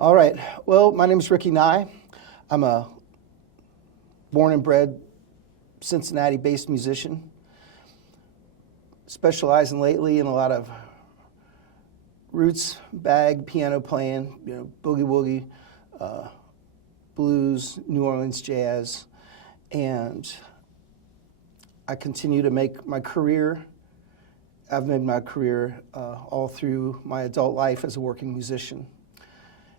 All right. Well, my name is Ricky Nye. I'm a born and bred Cincinnati-based musician, specializing lately in a lot of roots bag piano playing, boogie woogie, blues, New Orleans jazz, and I continue to make my career. I've made my career all through my adult life as a working musician.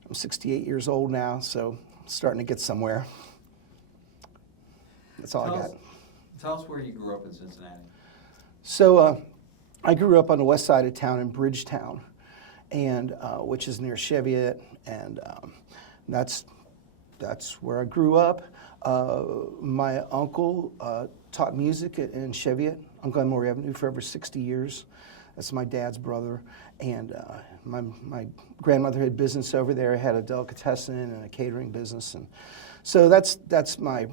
I'm 68 years old now, so I'm starting to get somewhere. That's all I got. Tell us where you grew up in Cincinnati. So I grew up on the west side of town in Bridgetown, and which is near Cheviot, and that's where I grew up. My uncle taught music in Cheviot on Glenmore Avenue for over 60 years. That's my dad's brother, and my grandmother had business over there. Had a delicatessen and a catering business, and so that's my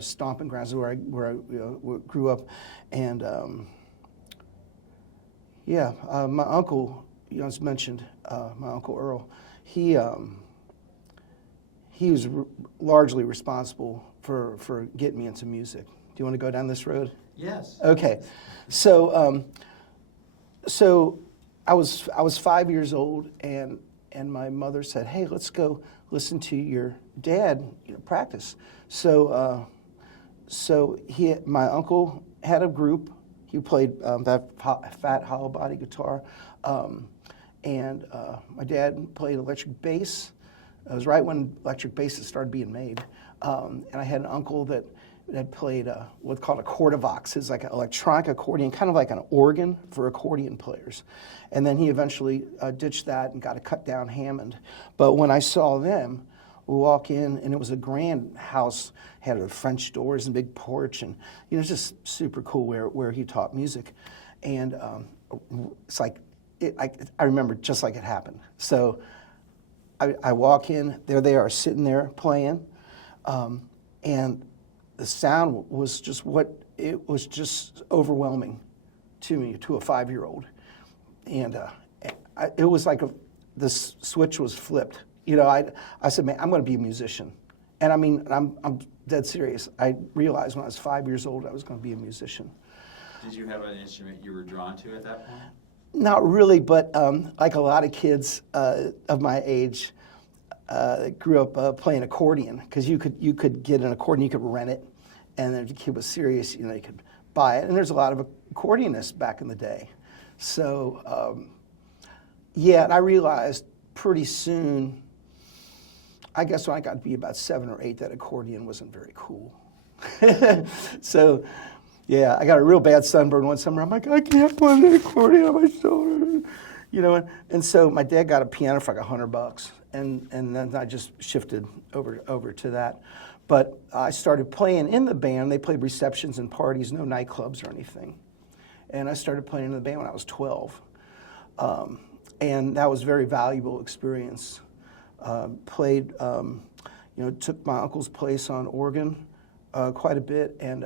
stomping grounds where I grew up, and my uncle, as mentioned, my uncle Earl, he was largely responsible for getting me into music. Do you want to go down this road? Yes. Okay, so I was 5 years old, and my mother said, "Hey, let's go listen to your dad practice." So my uncle had a group. He played that fat hollow body guitar, and my dad played electric bass. It was right when electric basses started being made, and I had an uncle that played what's called a Cordovox. It's like an electronic accordion, kind of like an organ for accordion players. And then he eventually ditched that and got a cut-down Hammond. But when I saw them, we walk in, and it was a grand house, had a French doors and big porch, and it's just super cool where he taught music. And it's like, I remember just like it happened. So I walk in, there they are sitting there playing, and the sound was just overwhelming to me, to a 5-year-old. And it was like this switch was flipped. I said, man, I'm going to be a musician. And I mean, I'm dead serious. I realized when I was 5 years old I was going to be a musician. Did you have an instrument you were drawn to at that point? Not really, but like a lot of kids of my age, grew up playing accordion, because you could get an accordion, you could rent it, and then if the kid was serious, you could buy it. And there's a lot of accordionists back in the day. So, and I realized pretty soon, I guess when I got to be about 7 or 8, that accordion wasn't very cool. So, I got a real bad sunburn one summer. I'm like, I can't play the accordion on my shoulder. And so my dad got a piano for like $100, and then I just shifted over to that. But I started playing in the band. They played receptions and parties, no nightclubs or anything. And I started playing in the band when I was 12. And that was a very valuable experience. Played, took my uncle's place on organ quite a bit, and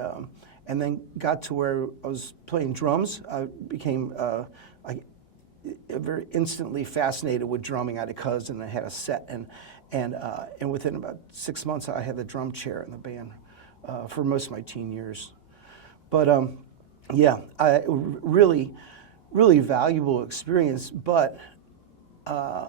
then got to where I was playing drums. I became very instantly fascinated with drumming. I had a cousin that had a set, and within about 6 months, I had the drum chair in the band for most of my teen years. But really, really valuable experience. But I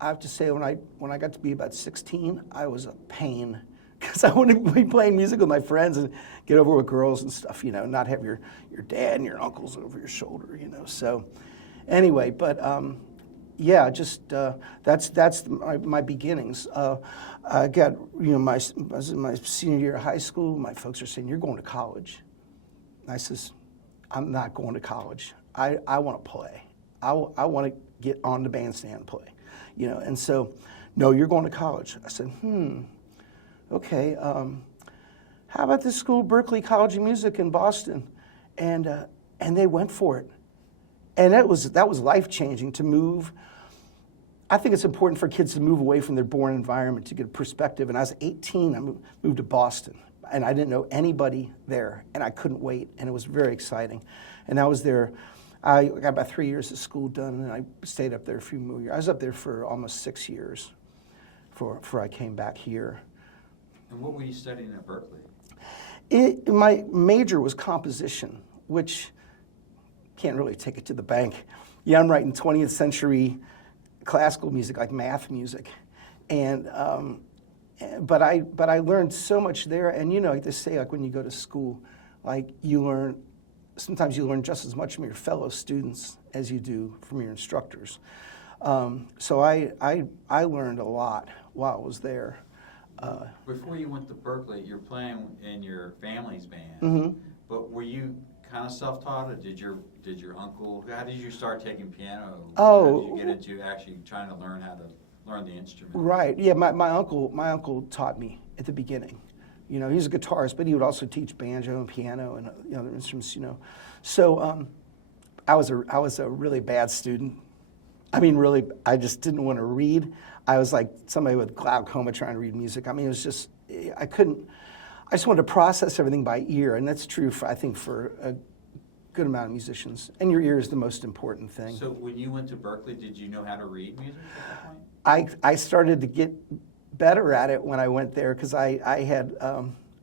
have to say, when I got to be about 16, I was a pain, because I wanted to be playing music with my friends and get over with girls and stuff, not have your dad and your uncles over your shoulder, So anyway, but that's my beginnings. I got, I was in my senior year of high school. My folks are saying, "You're going to college." And I says, "I'm not going to college. I want to play. I want to get on the bandstand and play." And so, "No, you're going to college." I said, okay, how about this school, Berklee College of Music in Boston? And they went for it. And that was life-changing to move. I think it's important for kids to move away from their born environment to get a perspective. And I was 18, I moved to Boston, and I didn't know anybody there, and I couldn't wait, and it was very exciting. And I was there, I got about 3 years of school done, and I stayed up there a few more years. I was up there for almost 6 years. before I came back here. And what were you studying at Berklee? My major was composition, which can't really take it to the bank. Yeah, I'm writing 20th century classical music, like math music, and but I learned so much there. And like they say, like when you go to school, like sometimes you learn just as much from your fellow students as you do from your instructors. So I learned a lot while I was there. Before you went to Berklee, you're playing in your family's band, Mm-hmm. but were you kind of self-taught, or did your uncle? How did you start taking piano? Oh. How did you get into actually trying to learn how to learn the instrument? Right. Yeah. My uncle taught me at the beginning. He's a guitarist, but he would also teach banjo and piano and other instruments. So I was a really bad student. I mean, really, I just didn't want to read. I was like somebody with glaucoma trying to read music. I mean, it was just, I couldn't, I just wanted to process everything by ear. And that's true, I think, for a good amount of musicians. And your ear is the most important thing. So when you went to Berklee, did you know how to read music at that point? I started to get better at it when I went there because I had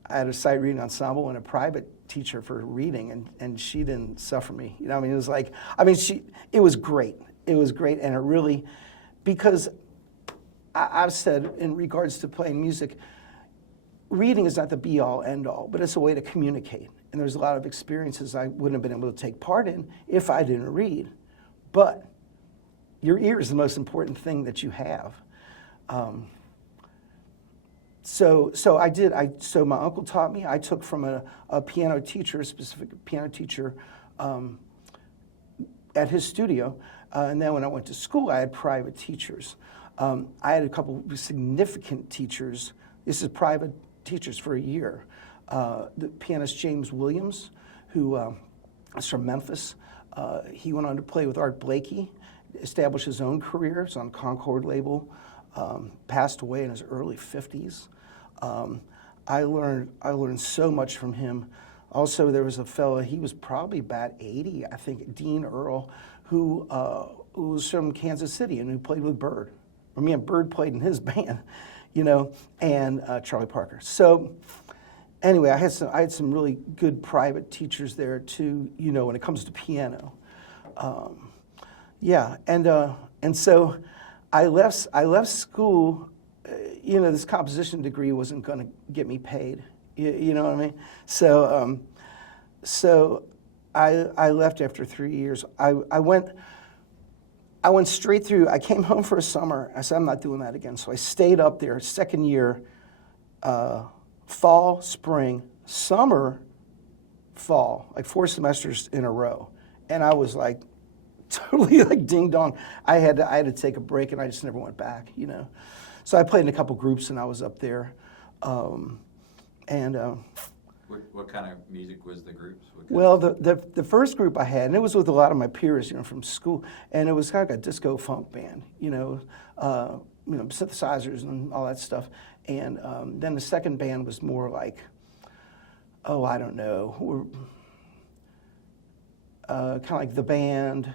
a sight reading ensemble and a private teacher for reading, and she didn't suffer me. I mean, it was like, it was great. It was great, and it really, because I've said in regards to playing music, reading is not the be-all, end-all, but it's a way to communicate. And there's a lot of experiences I wouldn't have been able to take part in if I didn't read. But your ear is the most important thing that you have. So my uncle taught me. I took from a piano teacher, a specific piano teacher, at his studio. And then when I went to school, I had private teachers. I had a couple of significant teachers. This is private teachers for a year. The pianist James Williams, who is from Memphis. He went on to play with Art Blakey, established his own career. He's on Concord label. Passed away in his early 50s. I learned so much from him. Also, there was a fellow, he was probably about 80, I think, Dean Earl, who was from Kansas City and who played with Bird. I mean, Bird played in his band, and Charlie Parker. So anyway, I had some really good private teachers there too, when it comes to piano. And so I left school. This composition degree wasn't going to get me paid. You know what I mean? So I left after 3 years. I went straight through. I came home for a summer. I said, I'm not doing that again. So I stayed up there, second year, fall, spring, summer, fall, like 4 semesters in a row. And I was like totally like ding dong. I had to take a break, and I just never went back, So I played in a couple groups, and I was up there. What kind of music was the groups? Well, the first group I had, and it was with a lot of my peers, from school, and it was kind of like a disco funk band, synthesizers and all that stuff. And then the second band was more like, I don't know, kind of like The Band.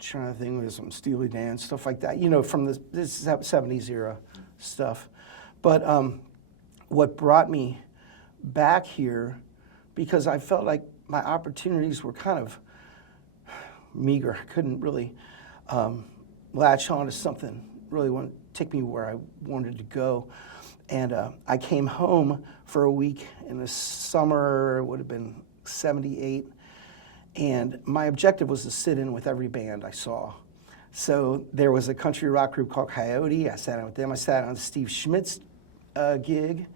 Trying to think of some Steely Dan, stuff like that, from this 70s era stuff. But what brought me back here, because I felt like my opportunities were kind of meager. I couldn't really latch on to something, really want to take me where I wanted to go. And I came home for a week in the summer, it would have been 78. And my objective was to sit in with every band I saw. So there was a country rock group called Coyote. I sat in with them. I sat on Steve Schmidt's gig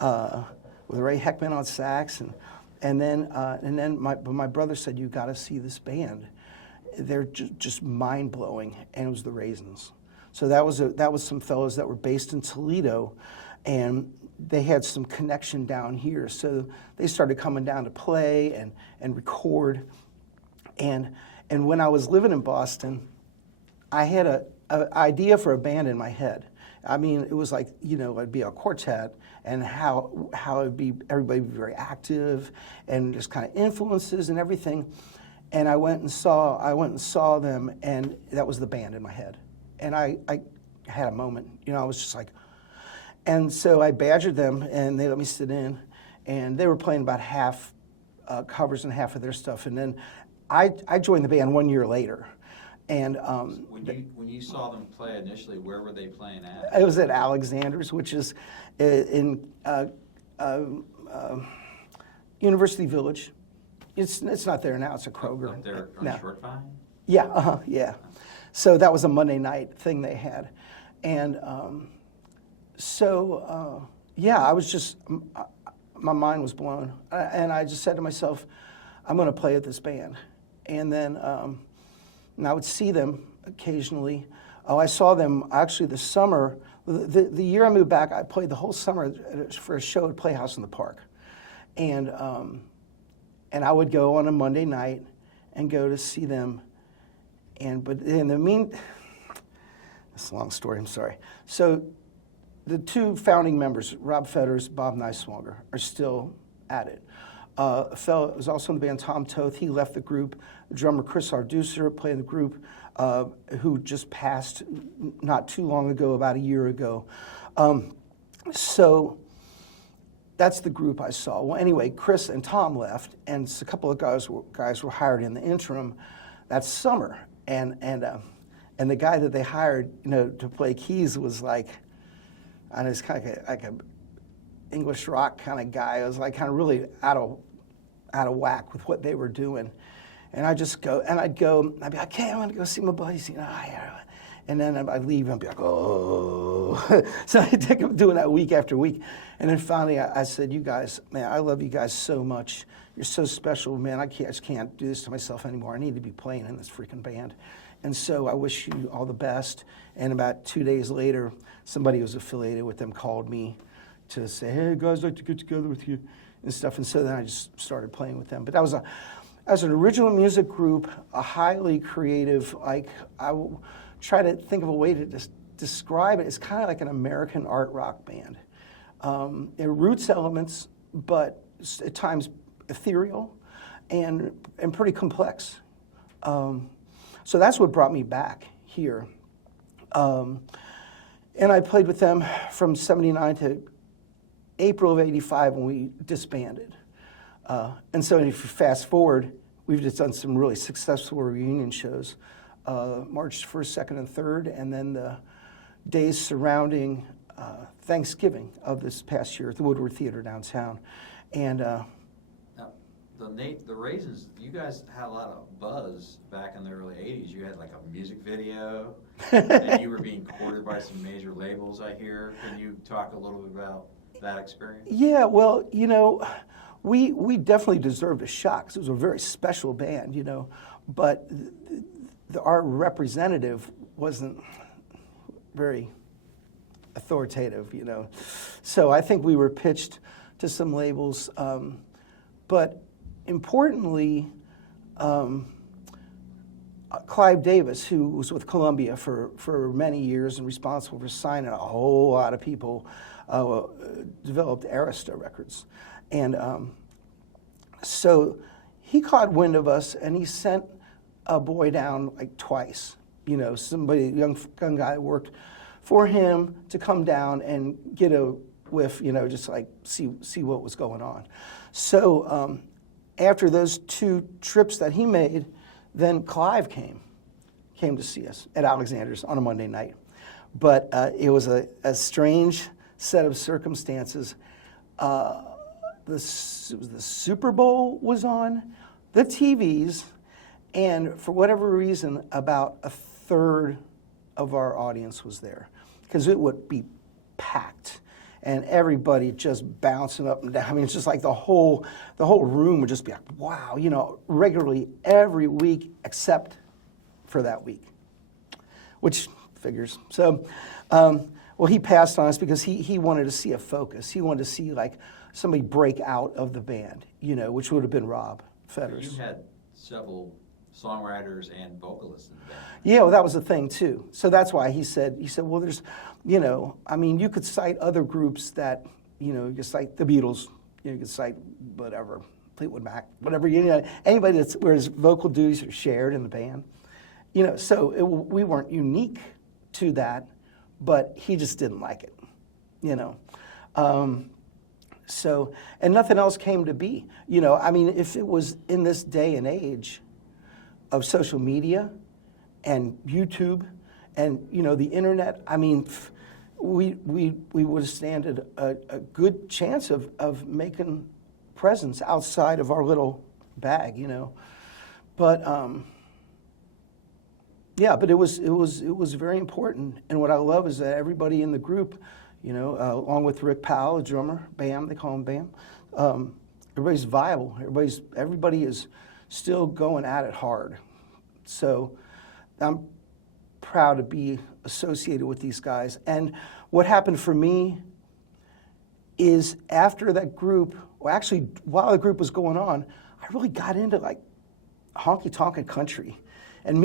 with Ray Heckman on sax, and then my brother said, "You got to see this band. They're just mind blowing." And it was the Raisins. So that was some fellows that were based in Toledo, and they had some connection down here. So they started coming down to play and record. And when I was living in Boston, I had an idea for a band in my head. I mean, it was like, it'd be a quartet, and how it'd be, everybody would be very active, and just kind of influences and everything. And I went and saw them, and that was the band in my head. and I had a moment. You know, I was just like, and so I badgered them, and they let me sit in, and they were playing about half covers and half of their stuff, and then I joined the band 1 year later, and when you saw them play initially, where were they playing at? it was at Alexander's, which is in University Village. It's not there now. It's a Kroger. Up there on now. Short Vine? Yeah, yeah. So that was a Monday night thing they had, and yeah, I was just my mind was blown, and I just said to myself, I'm going to play with this band, and then and I would see them occasionally. Oh, I saw them actually this summer. The year I moved back, I played the whole summer for a show at Playhouse in the Park, and I would go on a Monday night and go to see them, but in the it's a long story. I'm sorry. So the two founding members, Rob Fetters, Bob Niswonger, are still at it. A fellow who was also in the band, Tom Toth, he left the group. The drummer, Chris Arducer, played in the group, who just passed not too long ago, about a year ago. So that's the group I saw. Well, anyway, Chris and Tom left, and a couple of guys were hired in the interim that summer. And the guy that they hired, to play keys was like, and it's kind of like a English rock kind of guy. I was like kind of really out of whack with what they were doing. And I'd be like, okay, I want to go see my buddies, and then I'd leave and be like, oh. So I kept doing that week after week. And then finally I said, you guys, man, I love you guys so much. You're so special, man. I just can't do this to myself anymore. I need to be playing in this freaking band. And so I wish you all the best. And about 2 days later, somebody who was affiliated with them called me to say, hey, guys, I'd like to get together with you and stuff. And so then I just started playing with them. But that was as an original music group, a highly creative, I will try to think of a way to describe it. It's kind of like an American art rock band. It roots elements, but at times ethereal and pretty complex. So that's what brought me back here. And I played with them from 79 to April of 85 when we disbanded. And so if you fast forward, we've just done some really successful reunion shows, March 1st, 2nd, and 3rd, and then the days surrounding Thanksgiving of this past year at the Woodward Theater downtown. And now, the Raisins, you guys had a lot of buzz back in the early 80s. You had like a music video, and you were being courted by some major labels, I hear. Can you talk a little bit about that experience? Yeah, well, we definitely deserved a shot because it was a very special band, but our representative wasn't very authoritative, So I think we were pitched to some labels, but importantly, Clive Davis, who was with Columbia for many years and responsible for signing a whole lot of people, developed Arista Records. And so he caught wind of us, and he sent a boy down like twice, somebody, a young guy that worked for him to come down and get a whiff, just like see what was going on. So after those 2 trips that he made, then Clive came to see us at Alexander's on a Monday night. But it was a strange set of circumstances. The Super Bowl was on, the TVs, and for whatever reason, about a third of our audience was there because it would be packed and everybody just bouncing up and down. I mean, it's just like the whole room would just be like, wow, regularly every week except for that week, which figures. So, well, he passed on us because he wanted to see a focus. He wanted to see like somebody break out of the band, which would have been Rob Fetters. You had several songwriters and vocalists in the band. Yeah, well, that was the thing too. So that's why he said, well, there's, you could cite other groups that, you could cite the Beatles, you could cite whatever, Fleetwood Mac, whatever, anybody where his vocal duties are shared in the band. So we weren't unique to that, but he just didn't like it, you know. So, and nothing else came to be. You know, I mean, if it was in this day and age of social media and YouTube and, you know, the internet, I mean, we would have stand a good chance of making presence outside of our little bag, you know. But yeah, but it was very important. And what I love is that everybody in the group, you know, along with Rick Powell, a drummer, Bam, they call him Bam. Everybody's viable. Everybody is still going at it hard. So I'm proud to be associated with these guys. And what happened for me is after that group, well, actually, while the group was going on, I really got into like honky-tonk country. And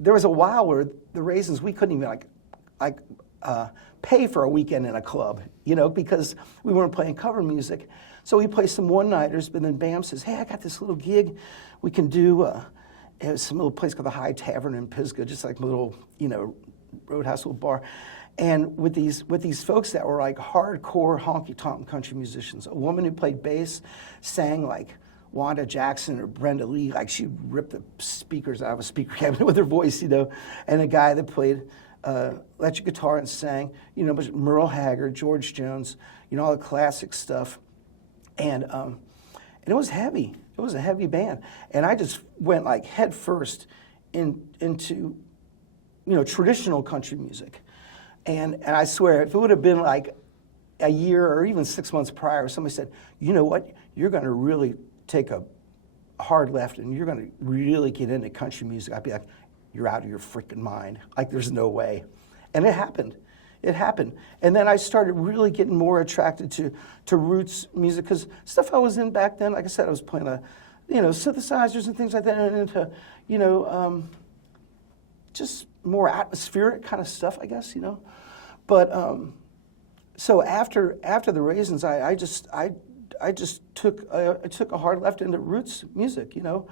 there was a while where the Raisins, we couldn't even pay for a weekend in a club, you know, because we weren't playing cover music. So we played some one-nighters, but then Bam says, hey, I got this little gig we can do. It was some little place called the High Tavern in Pisgah, just like a little, you know, roadhouse, little bar. And with these folks that were like hardcore honky-tonk country musicians, a woman who played bass sang like Wanda Jackson or Brenda Lee, like she ripped the speakers out of a speaker cabinet with her voice, you know, and a guy that played electric guitar and sang, you know, Merle Haggard, George Jones, you know, all the classic stuff. And it was heavy. It was a heavy band. And I just went like head first into, you know, traditional country music. And I swear, if it would have been like a year or even 6 months prior, somebody said, you know what, you're going to really take a hard left and you're going to really get into country music, I'd be like, you're out of your freaking mind. Like, there's no way. And it happened. It happened. And then I started really getting more attracted to roots music, because stuff I was in back then, like I said, I was playing, you know, synthesizers and things like that, and into, you know, just more atmospheric kind of stuff, I guess, you know. But so after the Raisins, I just took a hard left into roots music, you know.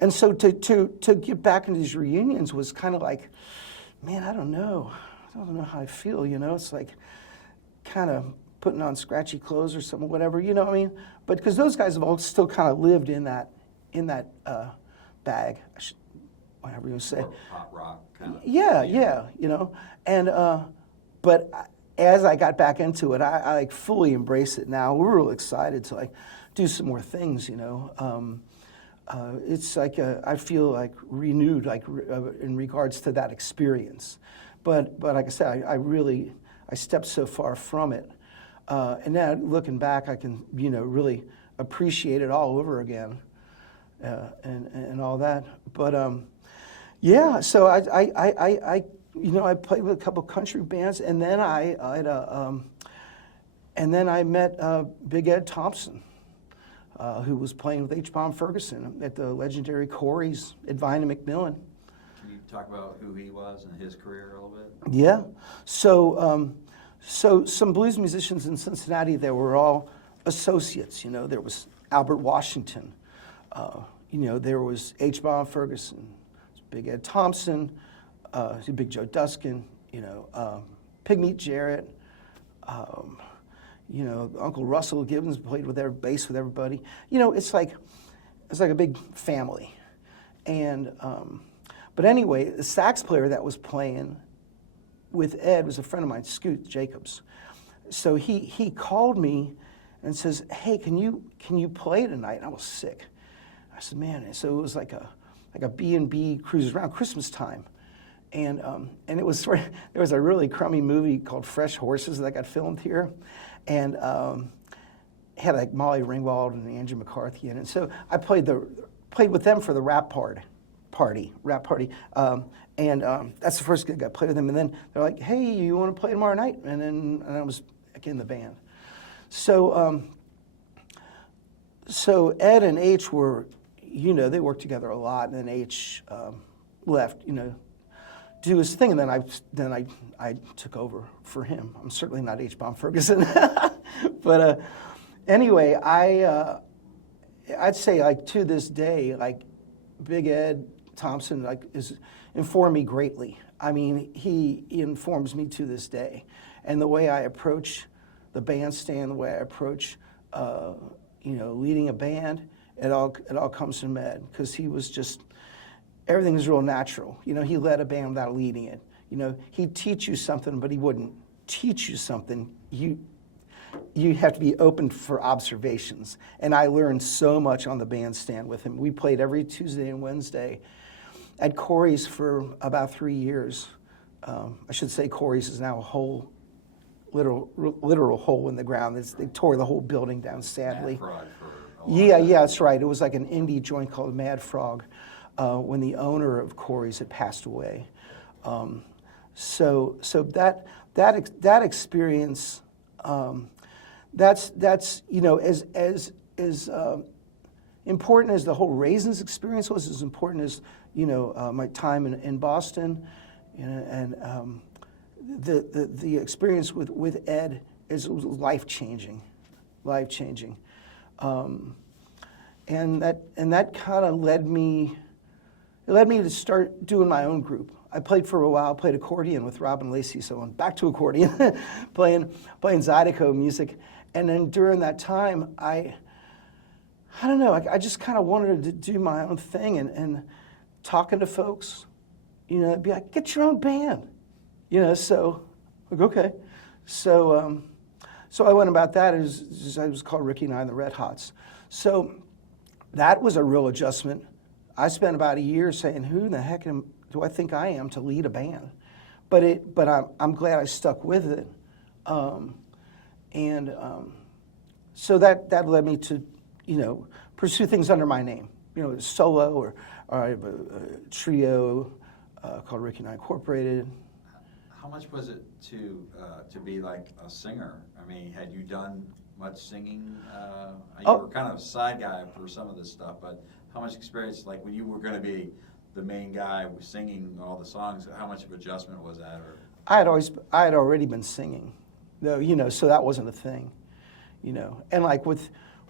And so to get back into these reunions was kind of like, man, I don't know how I feel, you know. It's like kind of putting on scratchy clothes or something, whatever, you know what I mean? But because those guys have all still kind of lived in that bag, whatever you say. Or pop rock kind of. Yeah, you know. And but as I got back into it, I like fully embrace it now. We're real excited to like do some more things, you know. It's like I feel like renewed, like in regards to that experience. But like I said, I stepped so far from it, and now looking back, I can, you know, really appreciate it all over again, and all that. But yeah, so I you know, I played with a couple country bands, and then I met Big Ed Thompson, who was playing with H-Bomb Ferguson at the legendary Corey's at Vine and McMillan. Can you talk about who he was and his career a little bit? Yeah. So some blues musicians in Cincinnati, they were all associates. You know, there was Albert Washington. You know, there was H-Bomb Ferguson, Big Ed Thompson, Big Joe Duskin, you know, Pigmeat Jarrett, you know, Uncle Russell Gibbons played with bass with everybody. You know, it's like a big family. And but anyway, the sax player that was playing with Ed was a friend of mine, Scoot Jacobs. So he called me and says, "Hey, can you play tonight?" And I was sick. I said, "Man," so it was like a B&B cruise around Christmas time. And it was there was a really crummy movie called Fresh Horses that got filmed here, and had like Molly Ringwald and Andrew McCarthy in it. So I played with them for the rap party, and that's the first gig I played with them. And then they're like, "Hey, you want to play tomorrow night?" And I was back in the band. So Ed and H were, you know, they worked together a lot, and then H left, you know, do his thing, and then I took over for him. I'm certainly not H-Bomb Ferguson, but anyway, I'd say like to this day, like Big Ed Thompson informed me greatly. I mean, he informs me to this day. And the way I approach the bandstand, the way I approach, leading a band, it all comes from Ed, because he was just, everything is real natural. He led a band without leading it. He'd teach you something, but he wouldn't teach you something. You have to be open for observations. And I learned so much on the bandstand with him. We played every Tuesday and Wednesday at Corey's for about 3 years. I should say Corey's is now a whole, literal hole in the ground. They tore the whole building down, sadly. Mad Frog for a long Yeah, time. that's right. It was like an indie joint called Mad Frog when the owner of Corey's had passed away. So that experience, that's as important as the whole Raisins experience was, as important as my time in Boston, and the experience with Ed was life changing, and that kind of led me to start doing my own group. I played for a while, played accordion with Robin Lacey, so I'm back to accordion, playing Zydeco music. And then during that time, I don't know, I just kind of wanted to do my own thing, and talking to folks, be like, get your own band, so, like, okay. So I went about that. It was called Ricky and I and the Red Hots. So that was a real adjustment. I spent about a year saying, who in the heck do I think I am to lead a band? But I'm glad I stuck with it. So that led me to, pursue things under my name, solo, or I have a trio called Ricky and I Incorporated. How much was it to be like a singer? I mean, had you done much singing? You were kind of a side guy for some of this stuff, but how much experience, like when you were going to be the main guy singing all the songs, how much of adjustment was that? Or I had already been singing, though, so that wasn't a thing, And like when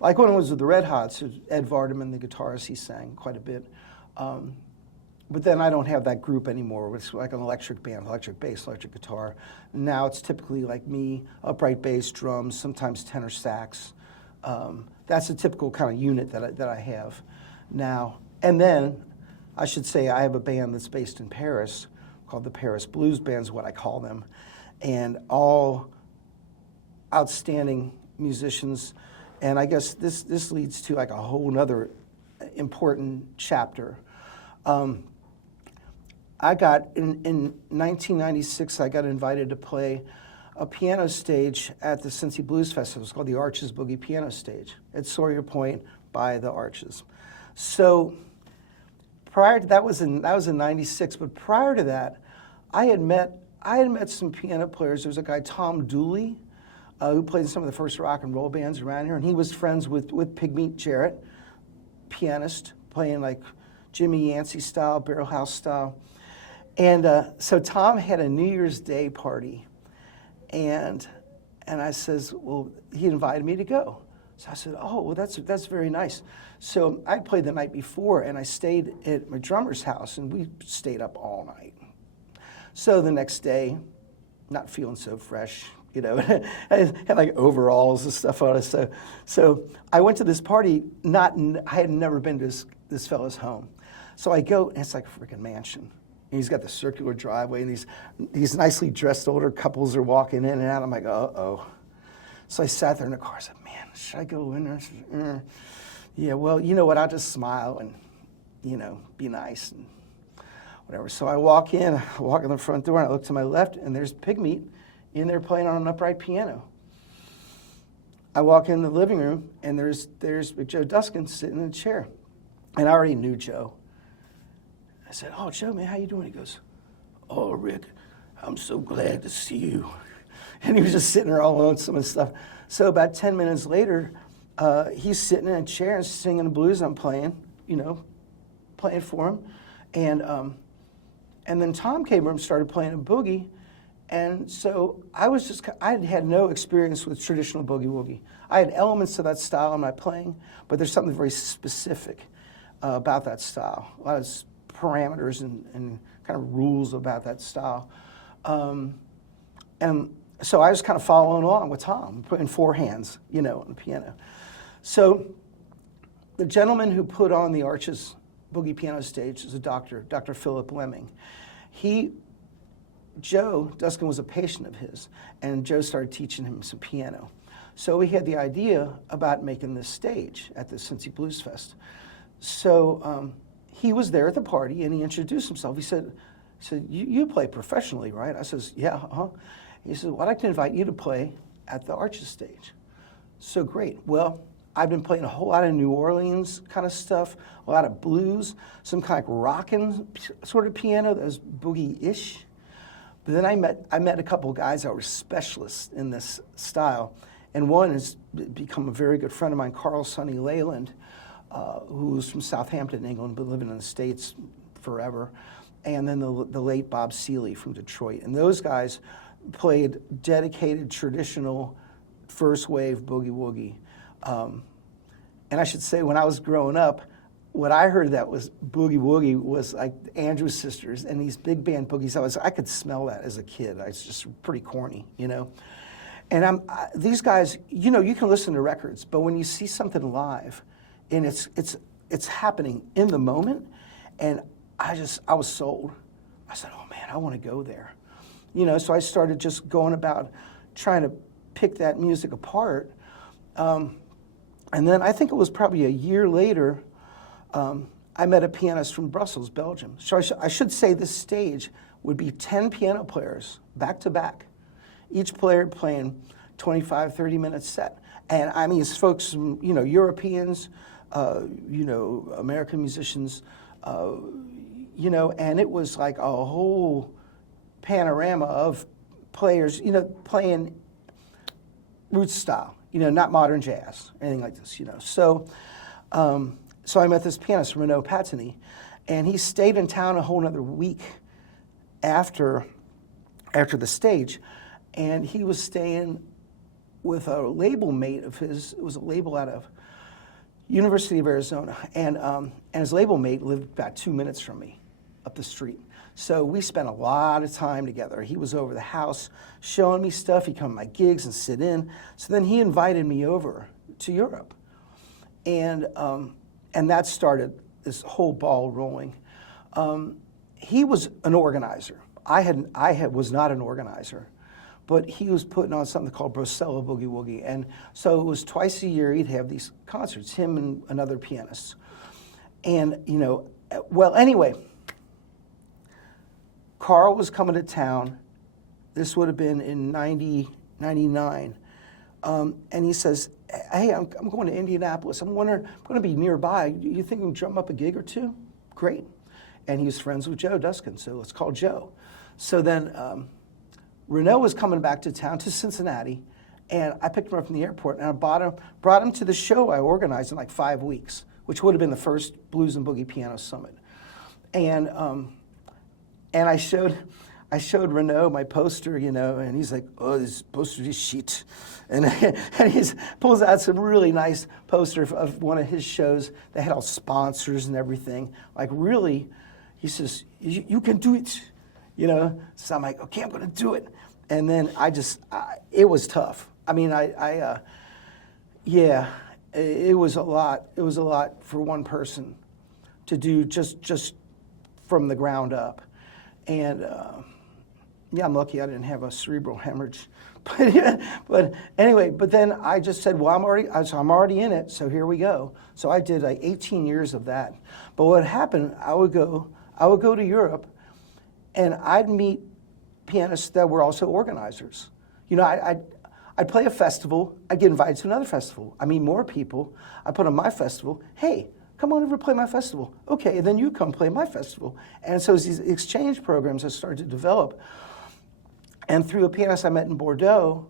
I was with the Red Hots, Ed Vardaman, the guitarist, he sang quite a bit. But then I don't have that group anymore. It's like an electric band, electric bass, electric guitar. Now it's typically like me, upright bass, drums, sometimes tenor sax. That's a typical kind of unit that I have now. And then I should say I have a band that's based in Paris called the Paris Blues Band is what I call them. And all outstanding musicians. And I guess this leads to like a whole nother important chapter. I got, in 1996, I got invited to play a piano stage at the Cincy Blues Festival. It's called the Arches Boogie Piano Stage at Sawyer Point by the Arches. So prior to that was in 96, but prior to that, I had met some piano players. There was a guy, Tom Dooley, who played in some of the first rock and roll bands around here, and he was friends with Pigmeat Jarrett, pianist, playing like Jimmy Yancey style, barrel house style. And so Tom had a New Year's Day party, and I says, well, he invited me to go. So I said, oh, well, that's very nice. So I played the night before, and I stayed at my drummer's house, and we stayed up all night. So the next day, not feeling so fresh, I had like overalls and stuff on us. So I went to this party. I had never been to this fellow's home. So I go, and it's like a freaking mansion. And he's got the circular driveway, and these nicely dressed older couples are walking in and out. I'm like, uh-oh. So I sat there in the car. I said, man, should I go in there? Yeah, well, you know what? I'll just smile and, be nice and whatever. So I walk in the front door, and I look to my left, and there's Pigmeat in there playing on an upright piano. I walk in the living room, and there's Joe Duskin sitting in a chair. And I already knew Joe. I said, oh, Joe, man, how you doing? He goes, oh, Rick, I'm so glad to see you. And he was just sitting there all alone, some of the stuff. So about 10 minutes later, he's sitting in a chair and singing the blues I'm playing, playing for him. And then Tom came over and started playing a boogie. And so I had no experience with traditional boogie woogie. I had elements of that style in my playing, but there's something very specific about that style. A lot of parameters and kind of rules about that style. And so I was kind of following along with Tom, putting four hands, you know, on the piano. So the gentleman who put on the Arches Boogie Piano stage is a doctor, Dr. Philip Lemming. Joe Duskin was a patient of his, and Joe started teaching him some piano. So we had the idea about making this stage at the Cincy Blues Fest. So he was there at the party, and he introduced himself. He said, you play professionally, right? I says, yeah, uh-huh. He said, well, I'd like to invite you to play at the Arches stage. So great. Well, I've been playing a whole lot of New Orleans kind of stuff, a lot of blues, some kind of rockin' sort of piano that was boogie-ish. But then I met a couple of guys that were specialists in this style. And one has become a very good friend of mine, Carl Sonny Leyland, who's from Southampton, England, but living in the States forever. And then the late Bob Seeley from Detroit. And those guys played dedicated, traditional, first wave boogie-woogie. And I should say, when I was growing up, what I heard that was boogie-woogie was like the Andrews Sisters and these big band boogies. I could smell that as a kid. It's just pretty corny, you know? And these guys, you know, you can listen to records, but when you see something live, and it's happening in the moment, and I was sold. I said, oh man, I want to go there. You know, so I started just going about trying to pick that music apart. And then I think it was probably a year later, I met a pianist from Brussels, Belgium. So I should say this stage would be 10 piano players back to back, each player playing 25, 30-minute set. And I mean, it's folks from, you know, Europeans, you know, American musicians, you know, and it was like a whole panorama of players, you know, playing roots style, you know, not modern jazz, anything like this, you know. So I met this pianist, Renaud Patini, and he stayed in town a whole another week after the stage, and he was staying with a label mate of his. It was a label out of University of Arizona, and his label mate lived about 2 minutes from me up the street. So we spent a lot of time together. He was over the house showing me stuff. He'd come to my gigs and sit in. So then he invited me over to Europe. And that started this whole ball rolling. He was an organizer. I was not an organizer, but he was putting on something called Bruxelles Boogie Woogie. And so it was twice a year he'd have these concerts, him and another pianist. And, you know, well, anyway, Carl was coming to town. This would have been in 99. And he says, hey, I'm going to Indianapolis. I'm going to be nearby. You think we can drum up a gig or two? Great. And he was friends with Joe Duskin, so let's call Joe. So then Renaud was coming back to town, to Cincinnati, and I picked him up from the airport, and I brought him to the show I organized in like 5 weeks, which would have been the first Blues and Boogie Piano Summit. And I showed Renaud my poster, you know, and he's like, oh, this poster is shit. And he pulls out some really nice poster of one of his shows that had all sponsors and everything. Like, really, he says, you can do it, you know? So I'm like, okay, I'm going to do it. And then it was tough. I mean, yeah, it was a lot. It was a lot for one person to do just from the ground up. And yeah, I'm lucky I didn't have a cerebral hemorrhage. But anyway, but then I just said, well, I'm already in it, so here we go. So I did like 18 years of that. But what happened, I would go to Europe, and I'd meet pianists that were also organizers. You know, I'd play a festival, I'd get invited to another festival. I meet more people. I put on my festival, hey, come on over to play my festival. Okay, and then you come play my festival. And so these exchange programs that started to develop. And through a pianist I met in Bordeaux,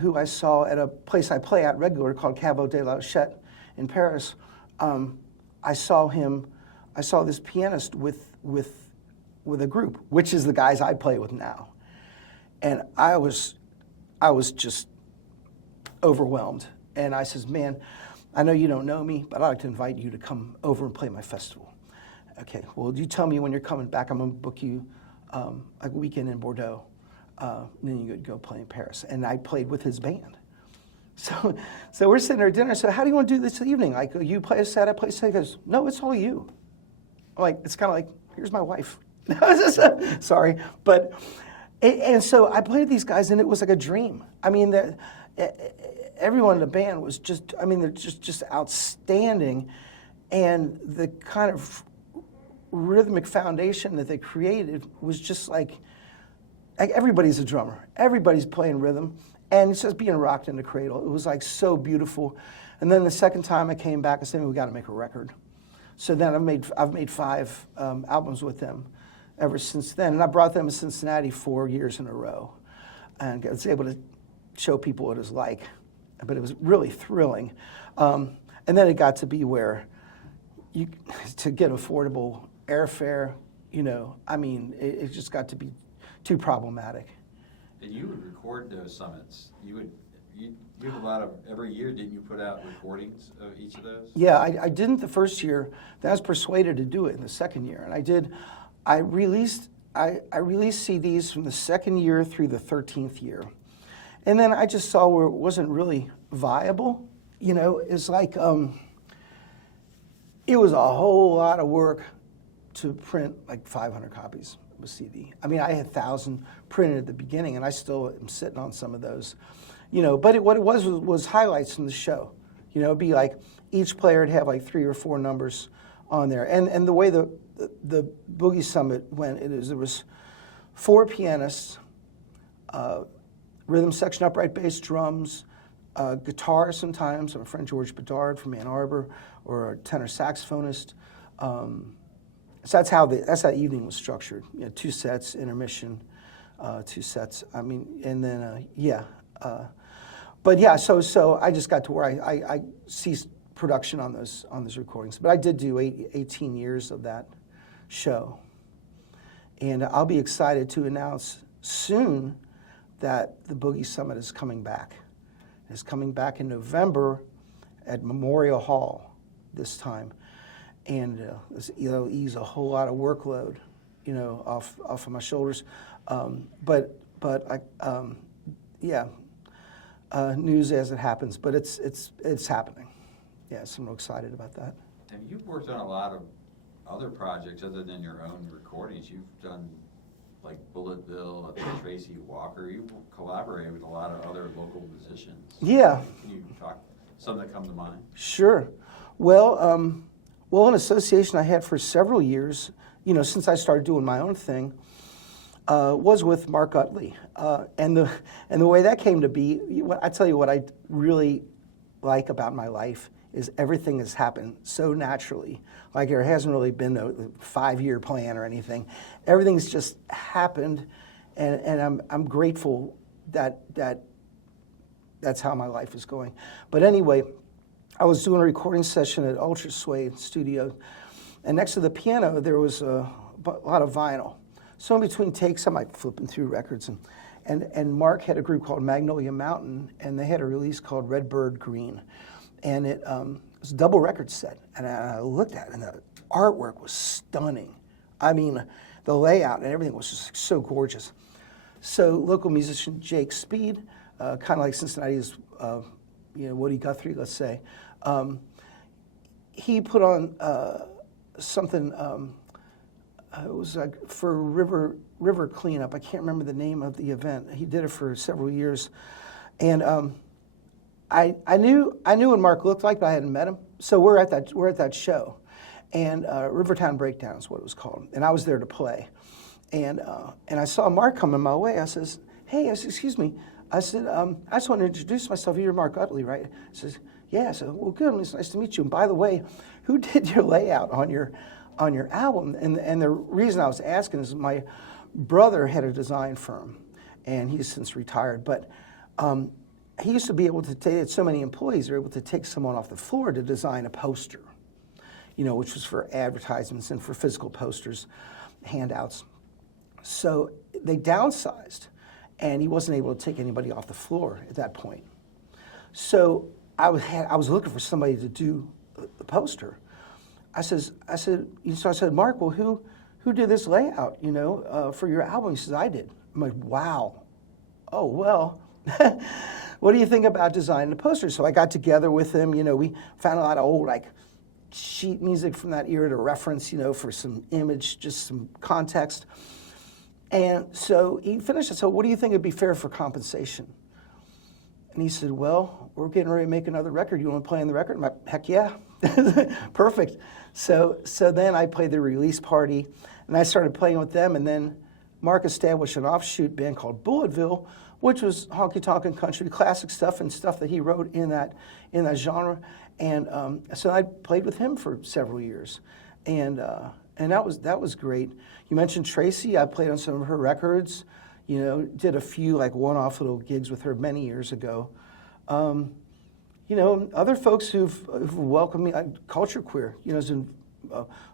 who I saw at a place I play at regular called Caveau de la Hachette in Paris, I saw this pianist with a group, which is the guys I play with now. And I was just overwhelmed. And I says, man, I know you don't know me, but I'd like to invite you to come over and play my festival. Okay, well, you tell me when you're coming back. I'm going to book you a weekend in Bordeaux. And then you could go play in Paris. And I played with his band. So we're sitting there at dinner. So how do you want to do this evening? Like, you play a set, I play a set. He goes, no, it's all you. I'm like, it's kind of like, here's my wife. Sorry. But, and so I played these guys, and it was like a dream. I mean, everyone in the band was just, I mean, they're just outstanding. And the kind of rhythmic foundation that they created was just like everybody's a drummer. Everybody's playing rhythm. And it's just being rocked in the cradle. It was like so beautiful. And then the second time I came back, I said, we got to make a record. So then I've made 5 albums with them ever since then. And I brought them to Cincinnati 4 years in a row. And I was able to show people what it was like. But it was really thrilling. And then it got to be where to get affordable airfare, I mean, it just got to be too problematic. And you would record those summits. You have a lot of, every year, didn't you put out recordings of each of those? Yeah, I didn't the first year. Then I was persuaded to do it in the second year. And I did. I released CDs from the second year through the 13th year. And then I just saw where it wasn't really viable. It's like, it was a whole lot of work to print like 500 copies of a CD. I mean, I had 1,000 printed at the beginning, and I still am sitting on some of those. But what it was highlights from the show. It'd be like each player would have like 3 or 4 numbers on there. And the way the Boogie Summit went, there was 4 pianists, rhythm section, upright bass, drums, guitar sometimes. My friend George Bedard from Ann Arbor, or a tenor saxophonist. So that's how the evening was structured. 2 sets, intermission, 2 sets. I mean, and then but yeah. So I just got to where I ceased production on those recordings. But I did do 18 years of that show, and I'll be excited to announce soon that the Boogie Summit is coming back. It's coming back in November at Memorial Hall this time. And it'll ease a whole lot of workload, off of my shoulders. But news as it happens. But it's happening. Yeah, so I'm real excited about that. And you've worked on a lot of other projects other than your own recordings. You've done like Bullet Bill, Tracy Walker. You collaborated with a lot of other local musicians. Yeah. Can you talk some that come to mind? Sure. Well, an association I had for several years, since I started doing my own thing, was with Mark Utley. And the way that came to be, I tell you what I really like about my life is everything has happened so naturally. Like there hasn't really been a 5-year plan or anything. Everything's just happened, and I'm grateful that that's how my life is going. But anyway, I was doing a recording session at Ultra Suede Studio, and next to the piano there was a lot of vinyl. So in between takes, I'm like flipping through records, and Mark had a group called Magnolia Mountain, and they had a release called Redbird Green, and it was a double record set. And I looked at it, and the artwork was stunning. I mean, the layout and everything was just so gorgeous. So local musician Jake Speed, kind of like Cincinnati's, Woody Guthrie, let's say, he put on something. It was like for river cleanup. I can't remember the name of the event. He did it for several years, and I knew what Mark looked like, but I hadn't met him. So we're at that show, and Rivertown Breakdown is what it was called, and I was there to play, and I saw Mark coming my way. I says, "Hey," I said, "Excuse me." I said, "I just want to introduce myself. You're Mark Utley, right?" He says, "Yeah." I said, "Well, good. It's nice to meet you. And by the way, who did your layout on your album?" And the reason I was asking is my brother had a design firm, and he's since retired. But he used to be able to take, so many employees are able to take someone off the floor to design a poster, which was for advertisements and for physical posters, handouts. So they downsized, and he wasn't able to take anybody off the floor at that point. So I was looking for somebody to do the poster. so I said, Mark, well, who did this layout, for your album? He says, I did. I'm like, wow. Oh, well, what do you think about designing the poster? So I got together with him, we found a lot of old, sheet music from that era to reference, for some image, just some context. And so he finished it. So what do you think would be fair for compensation? And he said, well, we're getting ready to make another record. You want to play on the record? I'm like, heck yeah. Perfect. So then I played the release party, and I started playing with them, and then Mark established an offshoot band called Bulletville, which was honky-tonk country, classic stuff and stuff that he wrote in that genre. And so I played with him for several years, and that was great. You mentioned Tracy. I played on some of her records. Did a few one-off little gigs with her many years ago. Other folks who've welcomed me, Culture Queer,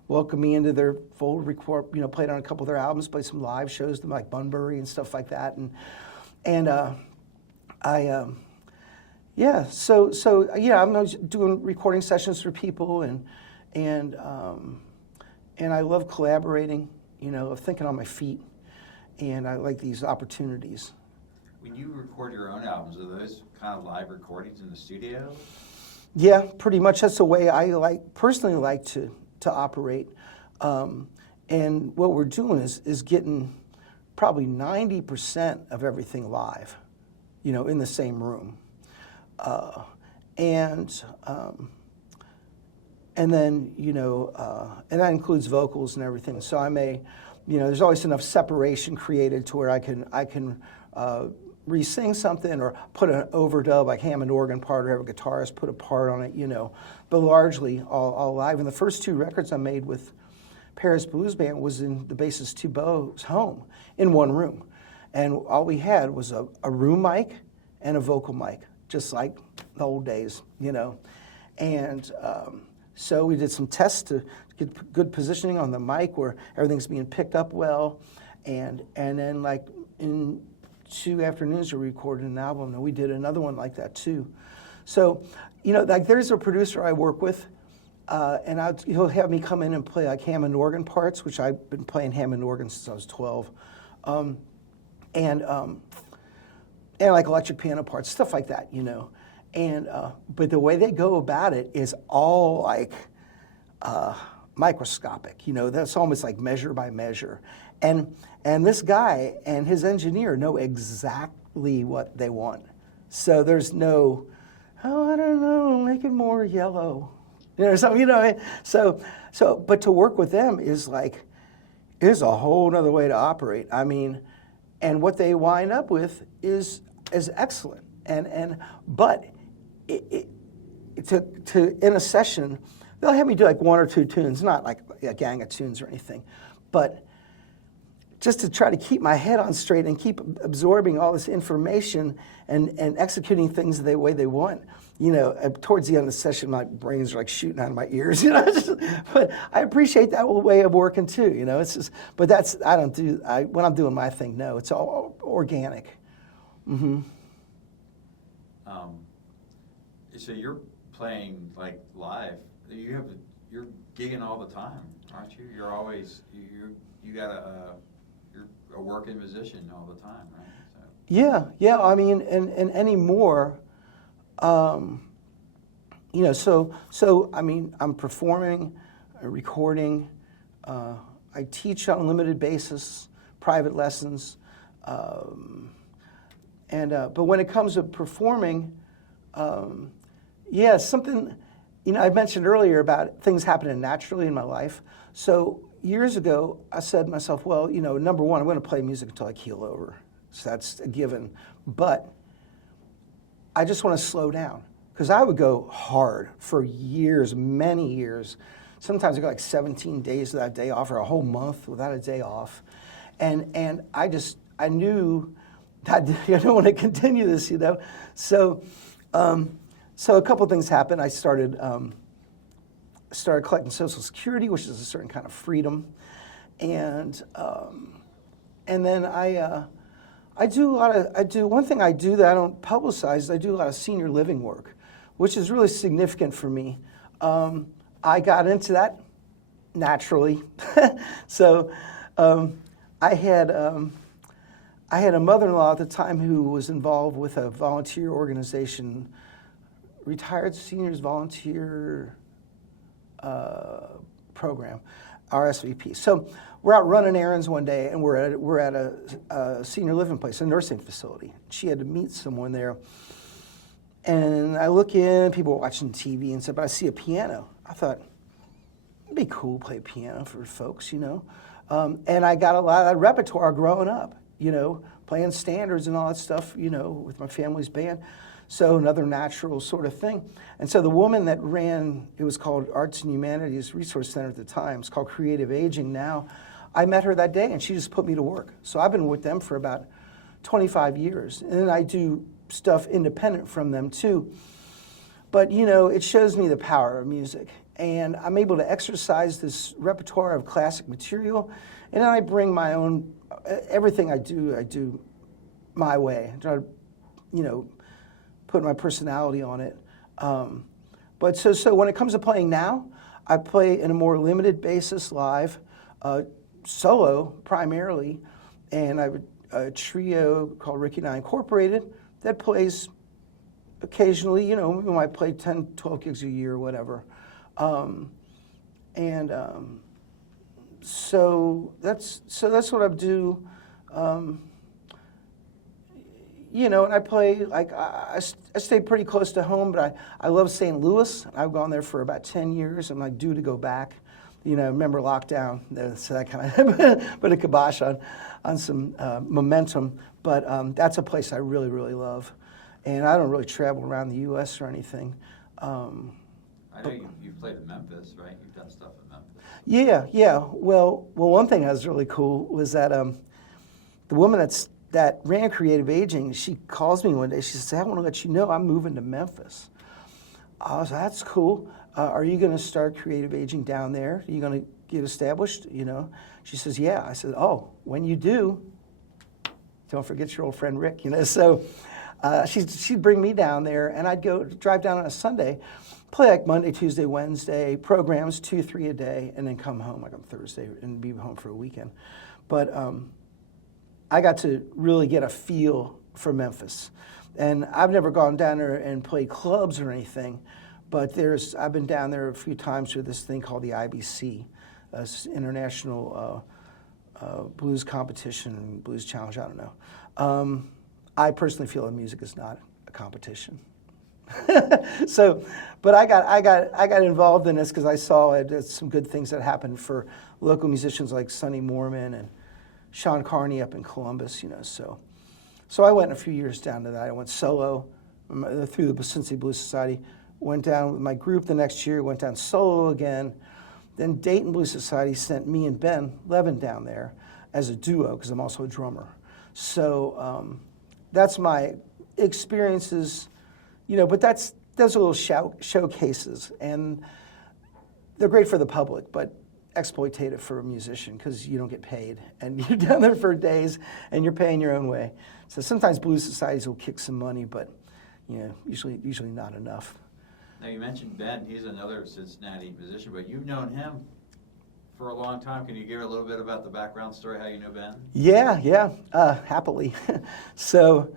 welcomed me into their fold. Played on a couple of their albums, played some live shows, them like Bunbury and stuff like that, I'm doing recording sessions for people, and I love collaborating, of thinking on my feet, and I like these opportunities. When you record your own albums, are those kind of live recordings in the studio? Yeah, pretty much. That's the way I personally like to operate. And what we're doing is getting probably 90% of everything live, in the same room. And then, and that includes vocals and everything. So I may, there's always enough separation created to where I can re-sing something or put an overdub, like Hammond organ part, or have a guitarist put a part on it, but largely all live. And the first two records I made with Paris Blues Band was in the bassist Thibault's home in one room. And all we had was a room mic and a vocal mic, just like the old days, And so we did some tests to get good positioning on the mic where everything's being picked up well. And then in 2 afternoons we recorded an album, and we did another one like that too. So, there's a producer I work with, and he'll have me come in and play Hammond organ parts, which I've been playing Hammond organ since I was 12, and electric piano parts, stuff like that, And but the way they go about it is all microscopic, That's almost like measure by measure, and this guy and his engineer know exactly what they want. So there's no, I don't know, make it more yellow, So but to work with them is a whole other way to operate. I mean, and what they wind up with is excellent, but in a session, they'll have me do 1 or 2 tunes, not like a gang of tunes or anything, but just to try to keep my head on straight and keep absorbing all this information and executing things the way they want. Towards the end of the session, my brains are shooting out of my ears. But I appreciate that way of working too. It's just, but when I'm doing my thing. No, it's all organic. Mm-hmm. So you're playing live. You're gigging all the time, aren't you? You're always you're a working musician all the time, right? So. Yeah. I mean, and anymore, So I mean, I'm performing, recording. I teach on a limited basis, private lessons, but when it comes to performing, something. I mentioned earlier about things happening naturally in my life. So years ago, I said to myself, well, number one, I'm going to play music until I keel over. So that's a given. But I just want to slow down, because I would go hard for years, many years. Sometimes I got 17 days without a day off, or a whole month without a day off. And I knew that I didn't want to continue this, So a couple of things happened. I started collecting Social Security, which is a certain kind of freedom, and then I do one thing I do that I don't publicize is I do a lot of senior living work, which is really significant for me. I got into that naturally. So I had a mother-in-law at the time who was involved with a volunteer organization, Retired Seniors Volunteer Program, RSVP. So we're out running errands one day, and we're at a senior living place, a nursing facility. She had to meet someone there. And I look in, people were watching TV and stuff, but I see a piano. I thought, it'd be cool to play piano for folks, you know. And I got a lot of that repertoire growing up, you know, playing standards and all that stuff, you know, with my family's band. So another natural sort of thing. And so the woman that ran, it was called Arts and Humanities Resource Center at the time. It's called Creative Aging now. I met her that day, and she just put me to work. So I've been with them for about 25 years. And then I do stuff independent from them, too. But, you know, it shows me the power of music. And I'm able to exercise this repertoire of classic material. And then I bring my own, everything I do my way. I try to, you know, put my personality on it. But so when it comes to playing now, I play in a more limited basis live, solo primarily, and I have a trio called Ricky and I Incorporated that plays occasionally, you know, we might play 10, 12 gigs a year or whatever. So that's what I do. You know, and I play, like, I stay pretty close to home, but I love St. Louis. I've gone there for about 10 years. I'm, like, due to go back. You know, remember lockdown, so that kind of put a kibosh on some momentum. But that's a place I really, really love. And I don't really travel around the U.S. or anything. I know you've played in Memphis, right? You've done stuff in Memphis. Yeah. Well, one thing that was really cool was that the woman that ran Creative Aging, she calls me one day. She says, I want to let you know I'm moving to Memphis. I was like, that's cool. Are you going to start Creative Aging down there? Are you going to get established? You know? She says, yeah. I said, oh, when you do, don't forget your old friend Rick. You know, so she'd bring me down there, and I'd drive down on a Sunday, play like Monday, Tuesday, Wednesday, programs 2, 3 a day, and then come home like on Thursday and be home for a weekend. But I got to really get a feel for Memphis. And I've never gone down there and played clubs or anything, but I've been down there a few times for this thing called the IBC, International Blues Competition, Blues Challenge, I don't know. I personally feel that music is not a competition. But I got involved in this because I saw some good things that happened for local musicians like Sonny Moorman and Sean Carney up in Columbus, you know. So I went a few years down to that. I went solo through the Cincinnati Blues Society, went down with my group the next year, went down solo again. Then Dayton Blues Society sent me and Ben Levin down there as a duo because I'm also a drummer. So that's my experiences, you know, but those are little showcases, and they're great for the public, but exploitative for a musician because you don't get paid, and you're down there for days, and you're paying your own way. So sometimes blues societies will kick some money, but you know, usually not enough. Now you mentioned Ben; he's another Cincinnati musician, but you've known him for a long time. Can you give a little bit about the background story, how you know Ben? Yeah, happily. So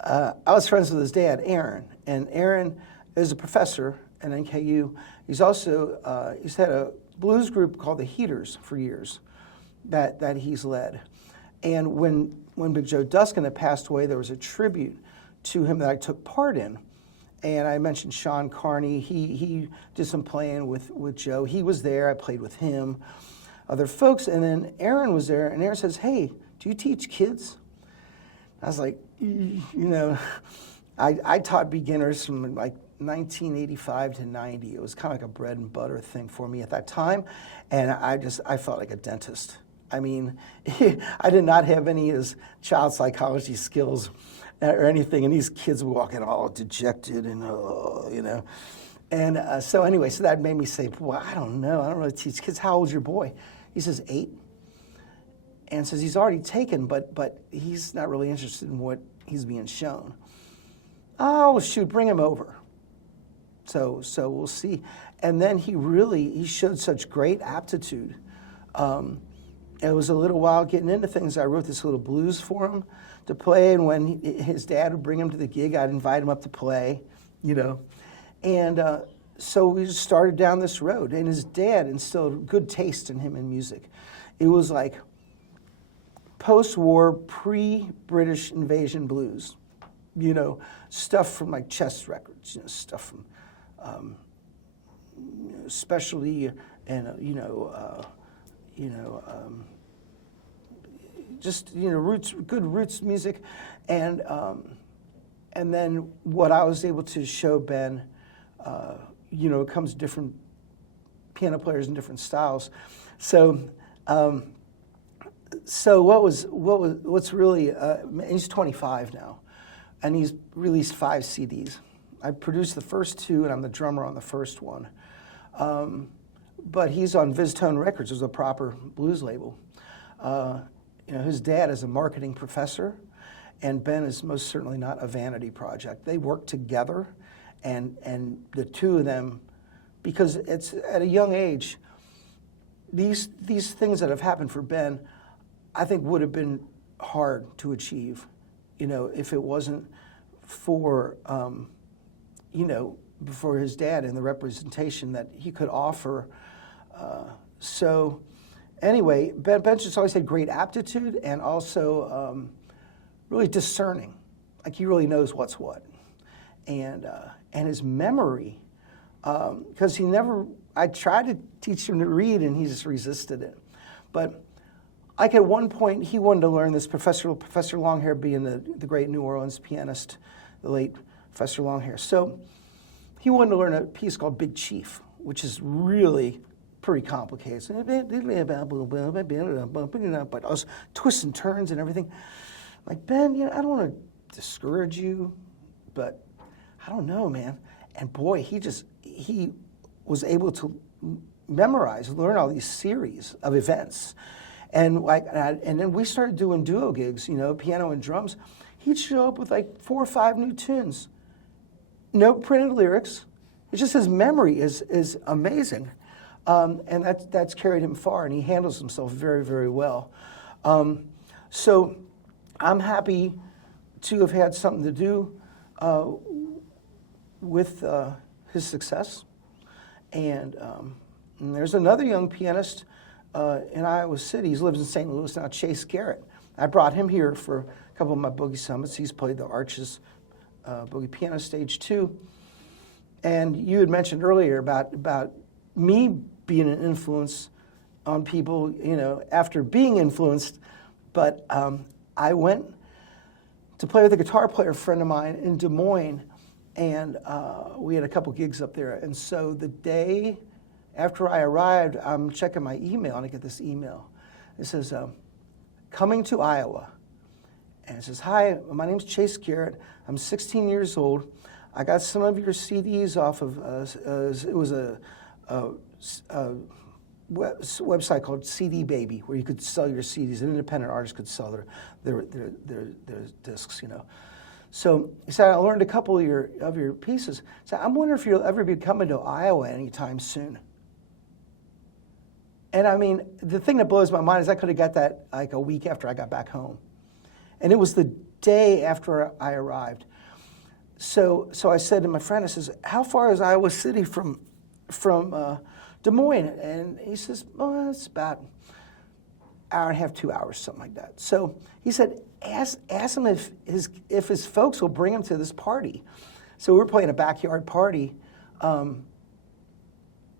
I was friends with his dad, Aaron, and Aaron is a professor at NKU. He's also he's had a blues group called the Heaters for years that he's led. And when Big Joe Duskin had passed away, there was a tribute to him that I took part in. And I mentioned Sean Carney. He did some playing with Joe. He was there. I played with him, other folks. And then Aaron was there, and Aaron says, hey, do you teach kids? I was like, you know, I taught beginners from like 1985 to 90. It was kind of like a bread and butter thing for me at that time. And I felt like a dentist. I mean, I did not have any of his child psychology skills or anything. And these kids were walking all dejected and, you know. And so anyway, so that made me say, well, I don't know. I don't really teach kids. How old's your boy? He says 8. And says he's already taken, but he's not really interested in what he's being shown. Oh, shoot, bring him over. So we'll see. And then he showed such great aptitude. It was a little while getting into things. I wrote this little blues for him to play, and when his dad would bring him to the gig, I'd invite him up to play, And so we just started down this road, and his dad instilled good taste in him in music. It was like post-war, pre-British invasion blues, stuff from like Chess Records, stuff from Specialty and just roots, good roots music, and then what I was able to show Ben, it comes different piano players in different styles, so what's really he's 25 now, and he's released 5 CDs. I produced the first 2, and I'm the drummer on the first one. But he's on Viztone Records, which is a proper blues label. His dad is a marketing professor, and Ben is most certainly not a vanity project. They work together, and the two of them, because it's at a young age, these things that have happened for Ben, I think would have been hard to achieve, if it wasn't for, for his dad and the representation that he could offer. So anyway, Ben just always had great aptitude and also really discerning. Like he really knows what's what. And his memory, because I tried to teach him to read and he just resisted it. But like at one point, he wanted to learn this, Professor Longhair being the great New Orleans pianist, the late Professor Longhair. So he wanted to learn a piece called Big Chief, which is really pretty complicated. But I was twists and turns and everything. Like, Ben, I don't want to discourage you, but I don't know, man. And boy, he was able to learn all these series of events. And then we started doing duo gigs, piano and drums. He'd show up with like 4 or 5 new tunes. No printed lyrics. It's just his memory is amazing. And that's carried him far, and he handles himself very, very well. So I'm happy to have had something to do with his success. And there's another young pianist in Iowa City. He lives in St. Louis now, Chase Garrett. I brought him here for a couple of my boogie summits. He's played the Arches Boogie Piano Stage 2. And you had mentioned earlier about me being an influence on people, after being influenced. But I went to play with a guitar player friend of mine in Des Moines, and we had a couple gigs up there. And so the day after I arrived, I'm checking my email, and I get this email. It says, coming to Iowa. And it says, hi, my name's Chase Garrett. I'm 16 years old. I got some of your CDs off of, it was a website called CD Baby, where you could sell your CDs. An independent artist could sell their discs, So he said, I learned a couple of your pieces. So I'm wondering if you'll ever be coming to Iowa anytime soon. And I mean, the thing that blows my mind is I could have got that like a week after I got back home. And it was the day after I arrived. So I said to my friend, I says, how far is Iowa City from Des Moines? And he says, well, it's about an hour and a half, 2 hours, something like that. So he said, ask him if his folks will bring him to this party. So we were playing a backyard party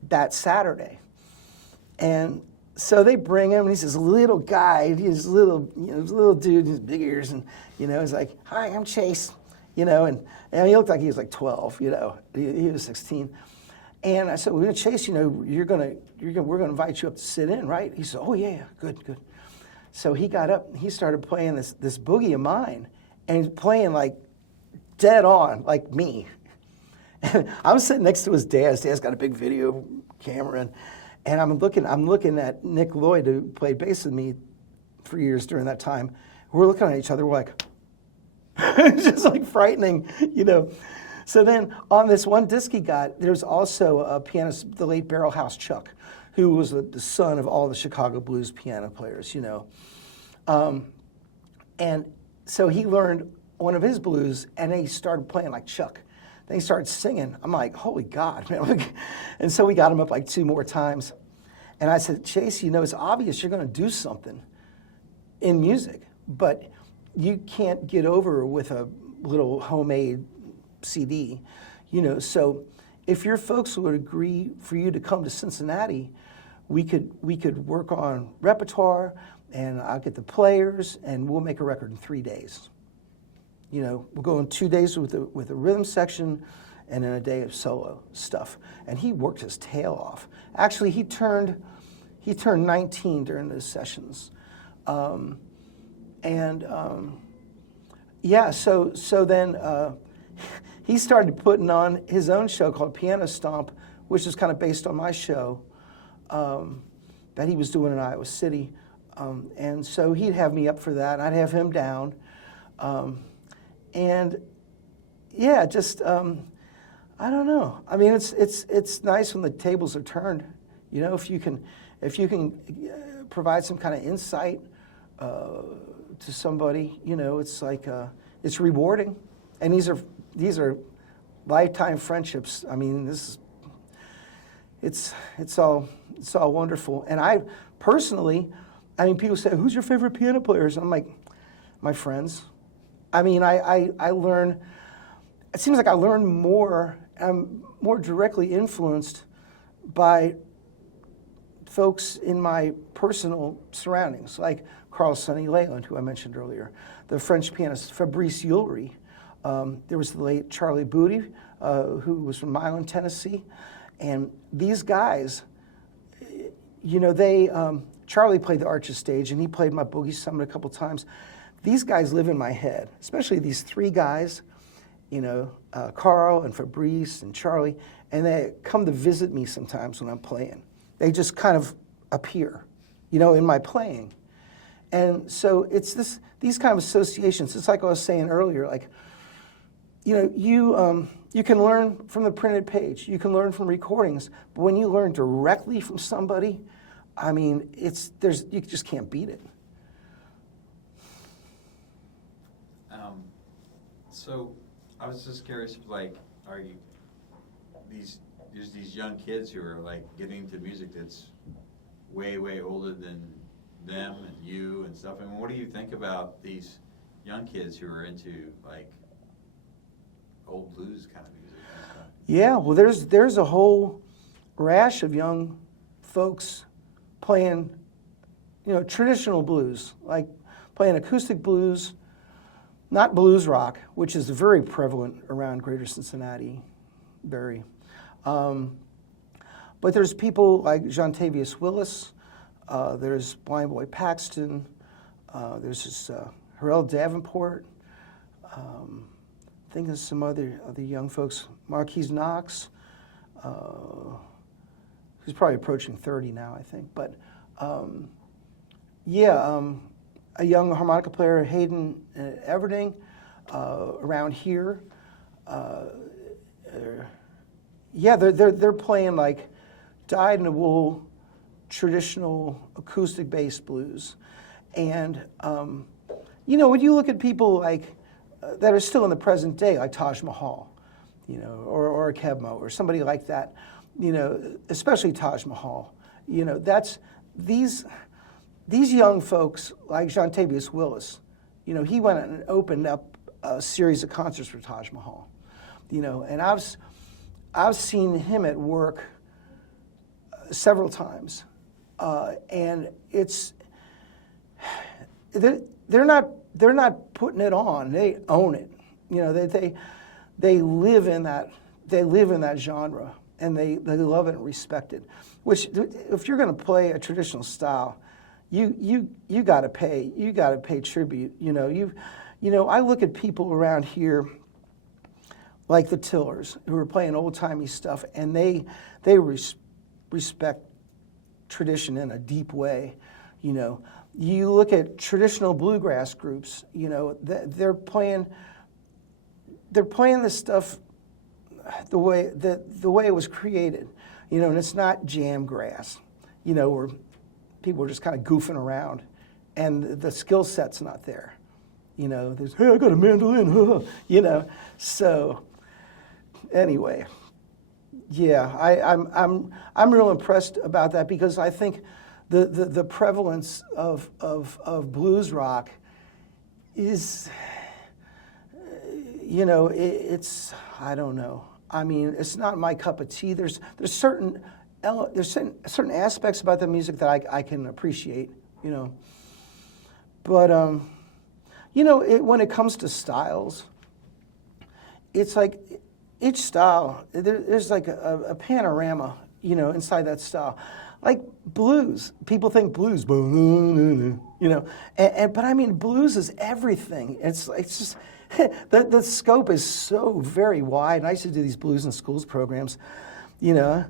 that Saturday. And so they bring him, and he's this little guy, he's little dude, his big ears, and he's like, hi, I'm Chase, and he looked like he was like 12, he was 16. And I said, well, Chase, we're gonna invite you up to sit in, right? He said, oh yeah, good. So he got up and he started playing this boogie of mine, and he's playing like dead on, like me. And I'm sitting next to his dad. His dad's got a big video camera, and I'm looking at Nick Lloyd, who played bass with me for years during that time. We're looking at each other. We're like, it's just like frightening, So then on this one disc he got, there's also a pianist, the late Barrelhouse Chuck, who was the son of all the Chicago blues piano players, you know. And so he learned one of his blues, and then he started playing like Chuck. Then he started singing. I'm like, holy God, man. And so we got him up like 2 more times. And I said, Chase, you know, it's obvious you're going to do something in music, but you can't get over with a little homemade CD, you know. So if your folks would agree for you to come to Cincinnati, we could work on repertoire, and I'll get the players, and we'll make a record in 3 days. You know, we'll go in 2 days with a rhythm section, and then a day of solo stuff. And he worked his tail off. Actually, he turned 19 during those sessions, yeah. So then he started putting on his own show called Piano Stomp, which is kind of based on my show that he was doing in Iowa City. And so he'd have me up for that, and I'd have him down. And yeah, just I don't know. I mean, it's nice when the tables are turned. You know, if you can provide some kind of insight to somebody, you know, it's like it's rewarding. And these are lifetime friendships. I mean, it's all wonderful. And I personally, I mean, people say, who's your favorite piano players? And I'm like, my friends. I mean, I learn, it seems like I learn more, I'm more directly influenced by folks in my personal surroundings, like Carl Sonny Leyland, who I mentioned earlier, the French pianist Fabrice Ulrich. There was the late Charlie Booty, who was from Milan, Tennessee. And these guys, you know, Charlie played the Arches stage, and he played my Boogie Summit a couple times. These guys live in my head, especially these 3 guys, you know, Carl and Fabrice and Charlie, and they come to visit me sometimes when I'm playing. They just kind of appear, you know, in my playing. And so it's these kind of associations. It's like I was saying earlier, like, you know, you can learn from the printed page, you can learn from recordings, but when you learn directly from somebody, I mean, you just can't beat it. So I was just curious, like, there's these young kids who are like getting into music that's way, way older than them and you and stuff. I mean, what do you think about these young kids who are into like old blues kind of music and stuff? Yeah, well, there's a whole rash of young folks playing, you know, traditional blues, like playing acoustic blues, not blues rock, which is very prevalent around Greater Cincinnati, very. But there's people like Jontavius Willis, there's Blind Boy Paxton, there's this Harrell Davenport, I think there's some other young folks, Marquise Knox, who's probably approaching 30 now, I think. But a young harmonica player, Hayden Everding, around here. They're playing like dyed-in-the-wool traditional acoustic-based blues. And, you know, when you look at people like that are still in the present day, like Taj Mahal, you know, or Kebmo, or somebody like that, you know, especially Taj Mahal, you know, that's these young folks like Jontavius Willis, you know, he went and opened up a series of concerts for Taj Mahal, you know, and I've seen him at work several times, and they're not putting it on, they own it, you know, they live in that genre, and they love it and respect it. Which, if you're going to play a traditional style, you got to pay tribute. You know, I look at people around here like the Tillers who are playing old timey stuff, and they respect tradition in a deep way. You know, you look at traditional bluegrass groups. You know, they're playing this stuff the way it was created, you know, and it's not jam grass, you know, where people are just kind of goofing around, and the skill set's not there. You know, there's, hey, I got a mandolin, you know. So anyway, yeah, I'm real impressed about that, because I think the prevalence of blues rock is, you know, it's, I don't know. I mean, it's not my cup of tea. There's certain aspects about the music that I can appreciate, you know. But you know, when it comes to styles, it's like each style, there's like a panorama, you know, inside that style. Like blues, people think blues, you know, but I mean, blues is everything. It's just, the scope is so very wide. And I used to do these blues in schools programs, you know.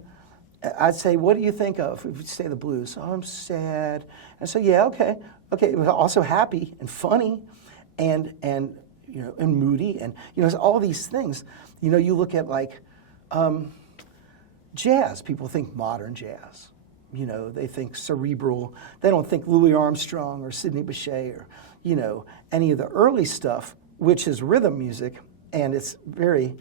I'd say, what do you think of if you say the blues? Oh, I'm sad. And so, yeah, okay. It was also happy and funny and you know, and moody, and, you know, it's all these things. You know, you look at like jazz, people think modern jazz. You know, they think cerebral. They don't think Louis Armstrong or Sidney Bechet or, you know, any of the early stuff, which is rhythm music, and it's very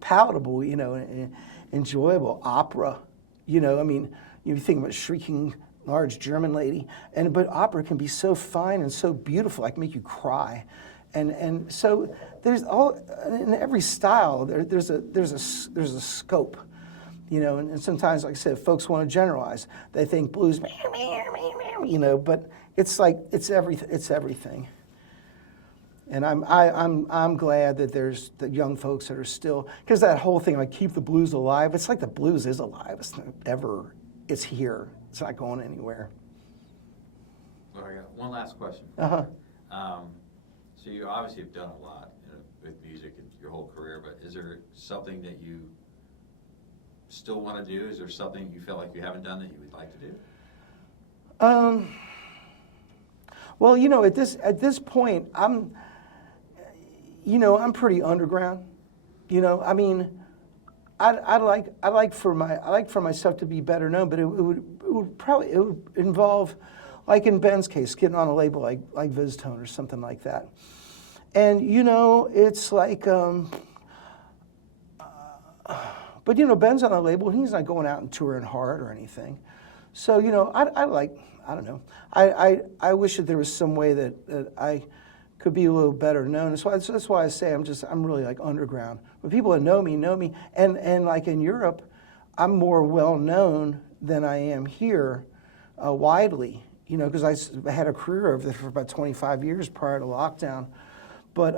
palatable, you know, and enjoyable. Opera, you know, I mean, you think about Shrieking Large German Lady, but opera can be so fine and so beautiful, like make you cry, and so there's all in every style. There's a scope, you know, and sometimes, like I said, folks want to generalize. They think blues, you know, but it's like it's everything. And I'm glad that there's the young folks that are still, because that whole thing like keep the blues alive. It's like the blues is alive. It's here. It's not going anywhere. Well, I got one last question. So you obviously have done a lot, you know, with music in your whole career, but is there something that you still want to do? Is there something you feel like you haven't done that you would like to do? Well, you know, at this point, I'm pretty underground. You know, I mean, I like for myself to be better known, but it would involve, like in Ben's case, getting on a label like Viztone or something like that. And you know, it's like, but you know, Ben's on a label, and he's not going out and touring hard or anything. So you know, I don't know. I wish that there was some way that I could be a little better known. That's why I say I'm really like underground. But people that know me, and like in Europe, I'm more well known than I am here, widely. You know, because I had a career over there for about 25 years prior to lockdown. But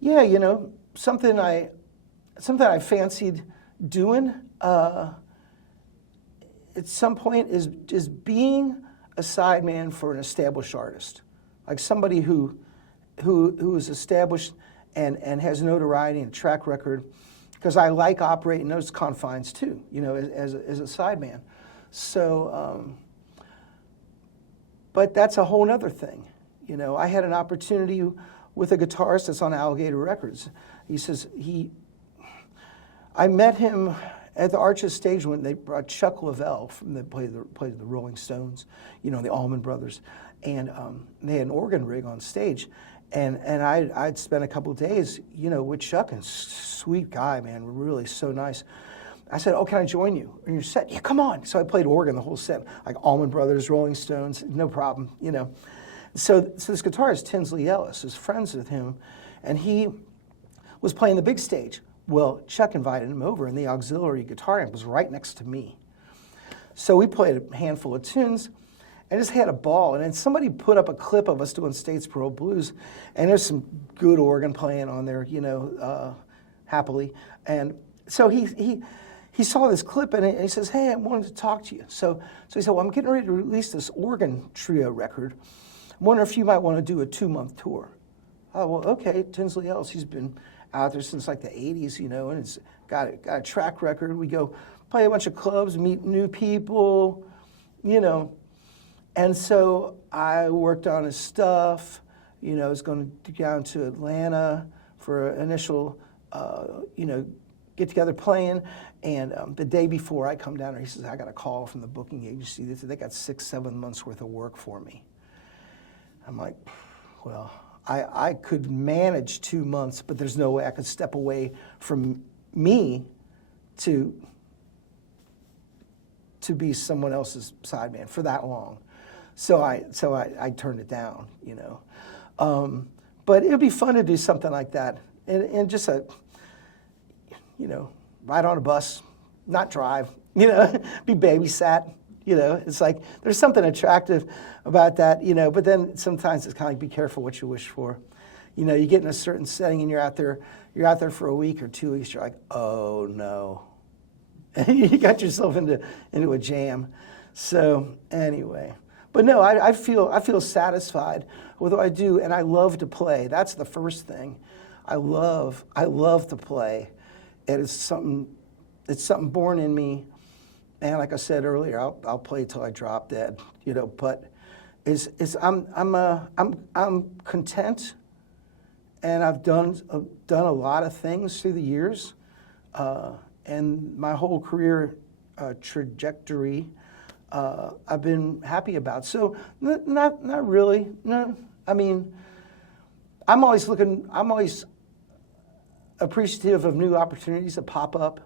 yeah, you know, something I fancied doing at some point is being a sideman for an established artist, like somebody who is established and has notoriety and track record, because I like operating those confines too, you know, as a sideman. So, but that's a whole other thing. You know, I had an opportunity with a guitarist that's on Alligator Records. I met him at the Arches stage when they brought Chuck Leavell that played the Rolling Stones, you know, the Allman Brothers, and they had an organ rig on stage, and I'd spent a couple of days, you know, with Chuck, and sweet guy, man, really so nice. I said, "Oh, can I join you in your set?" "Yeah, come on." So I played organ the whole set, like Allman Brothers, Rolling Stones, no problem, you know. So this guitarist, Tinsley Ellis, is friends with him, and he was playing the big stage. Well, Chuck invited him over, and the auxiliary guitar amp was right next to me. So we played a handful of tunes, and just had a ball. And then somebody put up a clip of us doing Statesboro Blues, and there's some good organ playing on there, you know, happily. And so he saw this clip, and he says, "Hey, I wanted to talk to you." So he said, "Well, I'm getting ready to release this organ trio record. I wonder if you might want to do a 2-month tour." Oh, well, okay, Tinsley Ellis, he's been out there since like the 80s, you know, and it's got a track record. We go play a bunch of clubs, meet new people, you know. And so I worked on his stuff, you know, I was going to go down to Atlanta for an initial get together playing. And the day before I come down there, he says, I got a call from the booking agency. They got 6-7 months worth of work for me. I'm like, well, I could manage 2 months, but there's no way I could step away from me to be someone else's sideman for that long. So I turned it down, But it would be fun to do something like that. And just ride on a bus, not drive, be babysat. It's like there's something attractive about that, but then sometimes it's kind of like be careful what you wish for. You get in a certain setting and you're out there for a week or 2 weeks, you're like, oh no. And you got yourself into a jam. So anyway. But no, I feel satisfied with what I do, and I love to play. That's the first thing. I love to play. It's something born in me. And like I said earlier, I'll play till I drop dead, But I'm content, and I've done a lot of things through the years, and my whole career trajectory, I've been happy about. So not really. No, I mean, I'm always appreciative of new opportunities that pop up.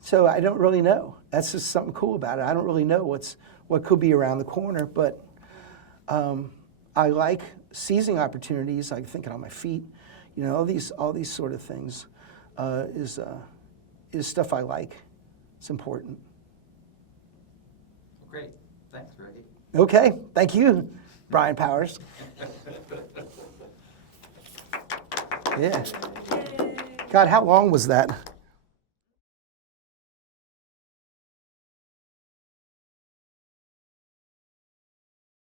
So I don't really know. That's just something cool about it. I don't really know what could be around the corner, but I like seizing opportunities, like thinking on my feet. All these sort of things is stuff I like. It's important. Great. Thanks, Ricky. Okay. Thank you, Brian Powers. Yeah. God, how long was that?